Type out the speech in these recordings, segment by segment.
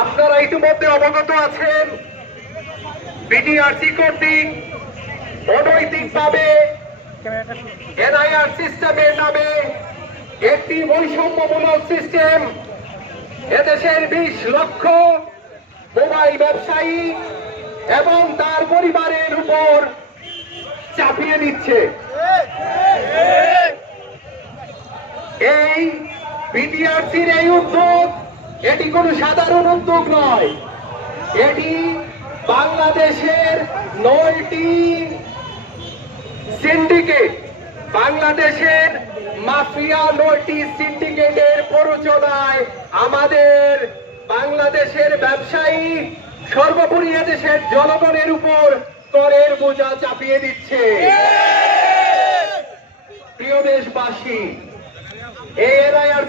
আপনারা ইতিমধ্যে অবগত আছেন, বিটিআরসি কর্তৃক অনৈতিকভাবে এনআইআর সিস্টেমের নামে একটি বৈষম্যমূলক সিস্টেম এদেশের 20 লক্ষ মোবাইল ব্যবসায়ী এবং তার পরিবারের উপর চাপিয়ে দিচ্ছে। এই বিটিআরসির এই উদ্যোগ এটি কোনো সাধারণ উদ্যোগ নয়, এটি বাংলাদেশের 9টি সিন্ডিকেট, বাংলাদেশের মাফিয়া 9টি সিন্ডিকেটের প্ররোচনায় আমাদের বাংলাদেশের ব্যবসায়ী সর্বোপরি এদেশের জনগণের উপর করের বোঝা চাপিয়ে দিচ্ছে। প্রিয় দেশবাসী, এই এনআইআর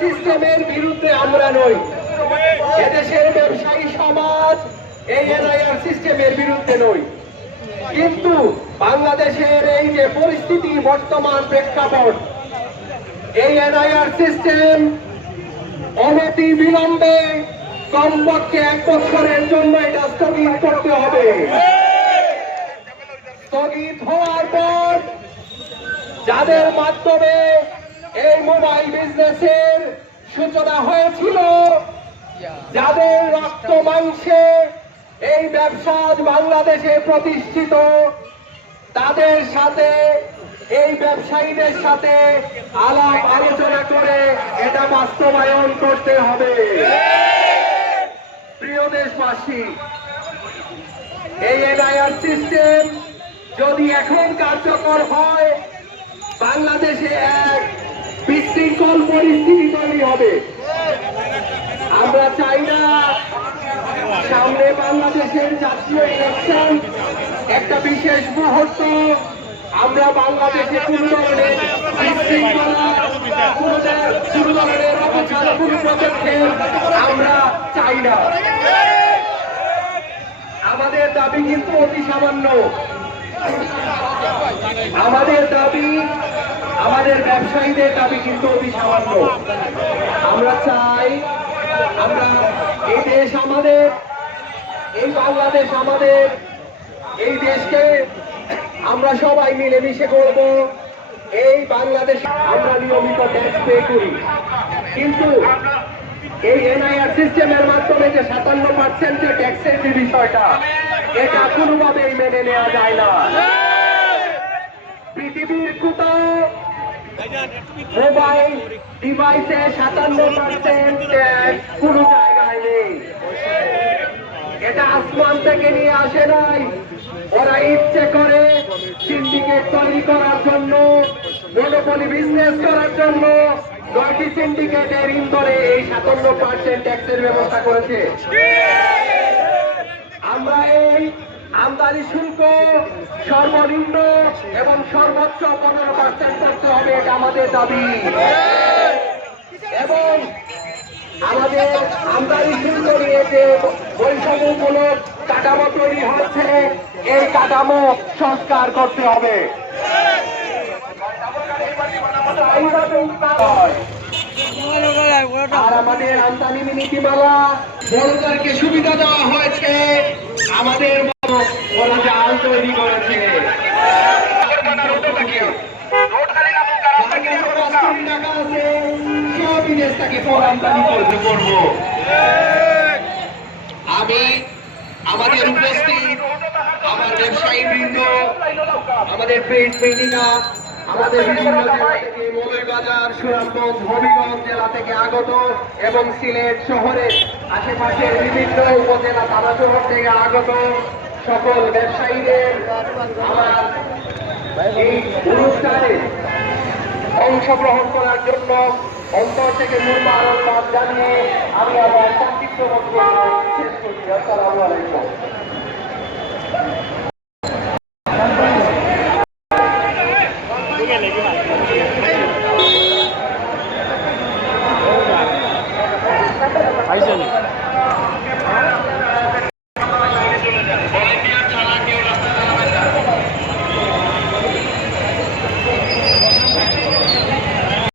সিস্টেমের বিরুদ্ধে আমরা নই, এদেশের ব্যবসায়ী সমাজ এই এনআইআর সিস্টেমের বিরুদ্ধে নই, কিন্তু বাংলাদেশের এই যে পরিস্থিতি বর্তমান প্রেক্ষাপট, এই এনআইআর সিস্টেম অনতি বিলম্বে কমপক্ষে 1 বছরের জন্য এটা স্থগিত করতে হবে। স্থগিত হওয়ার পর যাদের মাধ্যমে এই মোবাইল বিজনেসের সূচনা হয়েছিল, যাদের রক্ত মাংসে এই ব্যবসা বাংলাদেশে প্রতিষ্ঠিত, তাদের সাথে এই ব্যবসায়ীদের সাথে আলাপ আলোচনা করে এটা বাস্তবায়ন করতে হবে। প্রিয় দেশবাসী, এই এনআইআর সিস্টেম যদি এখন কার্যকর হয়, বাংলাদেশে এক বিশৃঙ্খল পরিস্থিতি তৈরি হবে। আমরা চাই না সামনে বাংলাদেশের জাতীয় ইলেকশন, একটা বিশেষ মুহূর্ত, আমরা বাংলাদেশে কোন ধরনের বিশৃঙ্খলা, কোন ধরনের অপচার, কোন পদক্ষেপ আমরা চাই না। আমাদের দাবি কিন্তু অতি সামান্য, আমাদের দাবি, আমাদের ব্যবসায়ীদের দাবি কিন্তু অতি সামান্য। আমরা চাই আমরা এই দেশ আমাদের, এই বাংলাদেশ আমাদের, এই দেশকে আমরা সবাই মিলেমিশে করব। এই বাংলাদেশ আমরা নিয়মিত ট্যাক্স পে করি, কিন্তু এই এনআইআর সিস্টেমের মাধ্যমে যে 57% যে ট্যাক্সের যে বিষয়টা, এটা কোনোভাবেই মেনে নেওয়া যায় না। পৃথিবীর কোথাও মোবাইল ডিভাইসে 57% ট্যাক্স কোনো জায়গায় নেই। এটা আসমান থেকে নিয়ে আসে নাই, ওরা ইচ্ছে করে সিন্ডিকেট তৈরি করার জন্য, মনোপলি বিজনেস করার জন্য 9টি সিন্ডিকেটের ইন্ধনে এই 57% ট্যাক্সের ব্যবস্থা করেছে। আমরা এই আমদানি শুল্ক সর্বনিম্ন এবং সর্বোচ্চ 15% করতে হবে, এটা আমাদের দাবি। এবং আমাদের আমদানি শুল্ক নিয়ে যে বৈষম্যমূলক কাঠামো তৈরি হচ্ছে, এই কাঠামো সংস্কার করতে হবে। আর আমাদের আমদানি নীতিমালা বড়দেরকে সুবিধা দেওয়া হয়েছে, আমাদের ওরা জাল তৈরি করেছে। আমি আমাদের উপস্থিত আমার ব্যবসায়ী বৃন্দ, আমাদের প্রিন্ট মিডিয়া, আমাদের বিভিন্ন জেলা থেকে, মৌলভীবাজার, সুনামগঞ্জ, হবিগঞ্জ জেলা থেকে আগত এবং সিলেট শহরের আশেপাশের বিভিন্ন উপজেলা থানা শহর থেকে আগত সকল ব্যবসায়ীদের আমার এই অনুষ্ঠানে অংশগ্রহণ করার জন্য অন্তর থেকে মুবারকবাদ জানিয়ে আমি আমার সংক্ষিপ্ত বক্তব্য শেষ করছি। আসসালামু আলাইকুম।